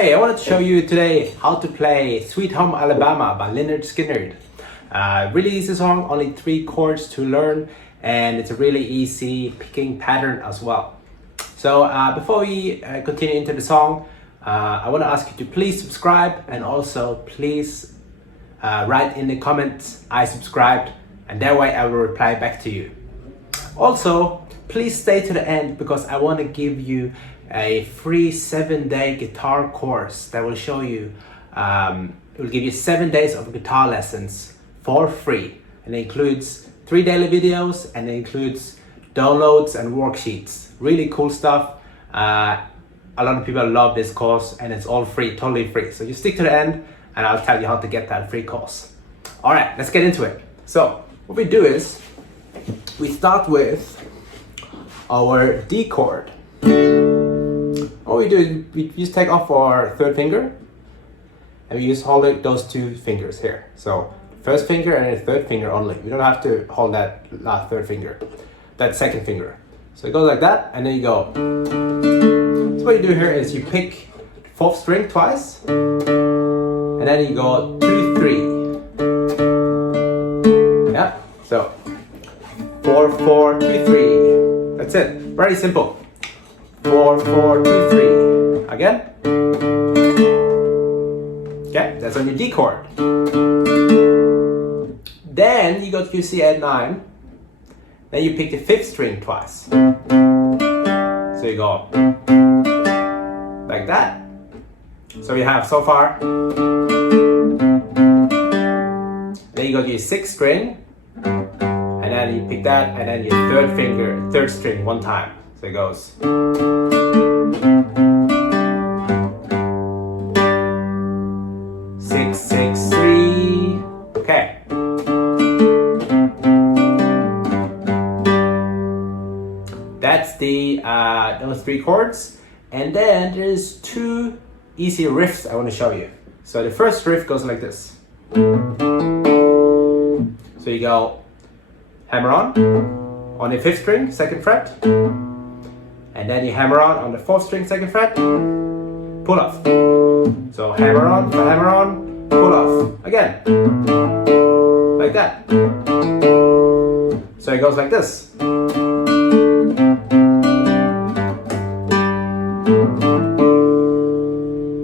Okay, I wanted to show you today how to play Sweet Home Alabama by Lynard Skynard. Really easy song, only 3 chords to learn, and it's a really easy picking pattern as well. So before we continue into the song, I want to ask you to please subscribe, and also please write in the comments I subscribed, and that way I will reply back to you. Also, please stay to the end because I want to give you a free 7-day guitar course that will show you, it will give you 7 days of guitar lessons for free, and it includes 3 daily videos, and it includes downloads and worksheets. Really cool stuff. A lot of people love this course, and it's all free, totally free. So you stick to the end and I'll tell you how to get that free course. All right, let's get into it. So what we do is we start with our D chord. What we do is we just take off our 3rd finger and we just hold those 2 fingers here. So 1st finger and the 3rd finger only. We don't have to hold that last 3rd finger, that 2nd finger. So it goes like that, and then you go. So what you do here is you pick 4th string twice, and then you go 2, 3. Yeah, so 4, 4, 2, 3. That's it. Very simple. 4, 4, 2, 3. Again. Okay, that's on your D chord. Then you go to your C add 9. Then you pick the 5th string twice. So you go like that. So we have so far. Then you go to your 6th string, and then you pick that, and then your 3rd finger, 3rd string 1 time. So it goes. 6, 6, 3. Okay. That's the those 3 chords, and then there's 2 easy riffs I want to show you. So the first riff goes like this. So you go hammer on the 5th string, 2nd fret, and then you hammer on the 4th string, 2nd fret, pull off. So hammer on, pull off again, like that. So it goes like this.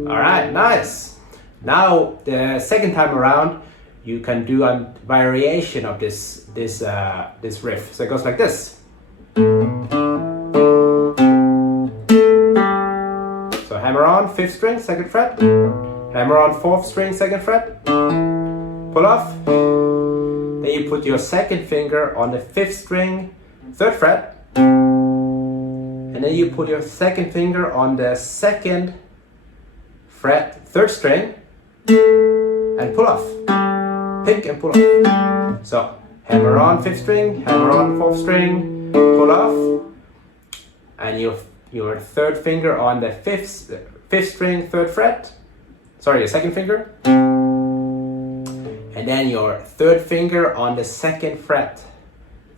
Alright, nice. Now the second time around you can do a variation of this riff. So it goes like this. So hammer on 5th string, 2nd fret, hammer on 4th string, 2nd fret, pull off. Then you put your 2nd finger on the 5th string, 3rd fret, and then you put your 2nd finger on the 2nd fret, 3rd string, and pull off. Pick and pull off. So hammer on 5th string, hammer on 4th string, pull off, and your 3rd finger on the 5th string, 3rd fret. Sorry, your 2nd finger, and then your 3rd finger on the 2nd fret,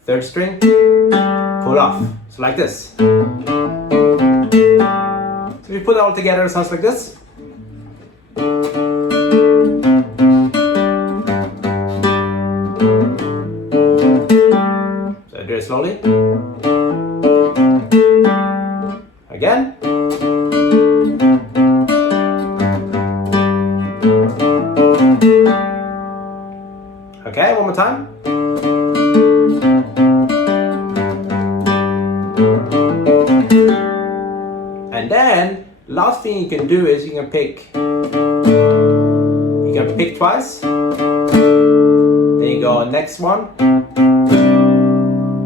3rd string, pull off. So like this. So if you put it all together, it sounds like this. So do it slowly. Again. Okay, one more time. And then last thing you can do is you can pick twice. Then you go next one.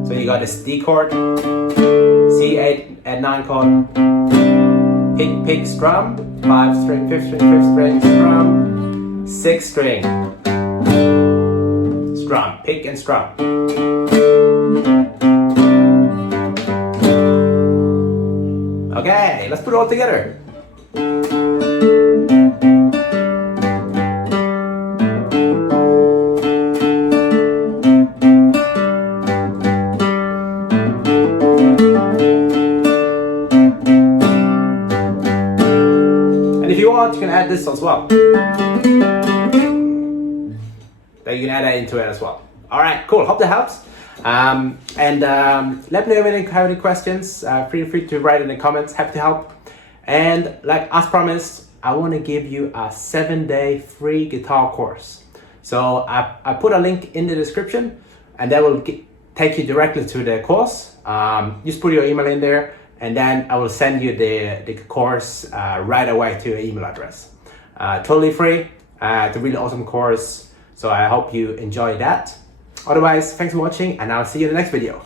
So you got this D chord, C8 add 9 chord, pick strum, 5th string, 5th string, 5th string, strum, 6th string, strum, pick and strum. Okay, let's put it all together. you want, you can add this as well. That you can add that into it as well. All right, cool. Hope that helps. Let me know if you have any questions. Feel free to write in the comments. Happy to help. And like as promised, I want to give you a 7-day free guitar course. So I put a link in the description, and that will take you directly to the course. Just put your email in there, and then I will send you the course right away to your email address. Totally free. It's a really awesome course. So I hope you enjoy that. Otherwise, thanks for watching, and I'll see you in the next video.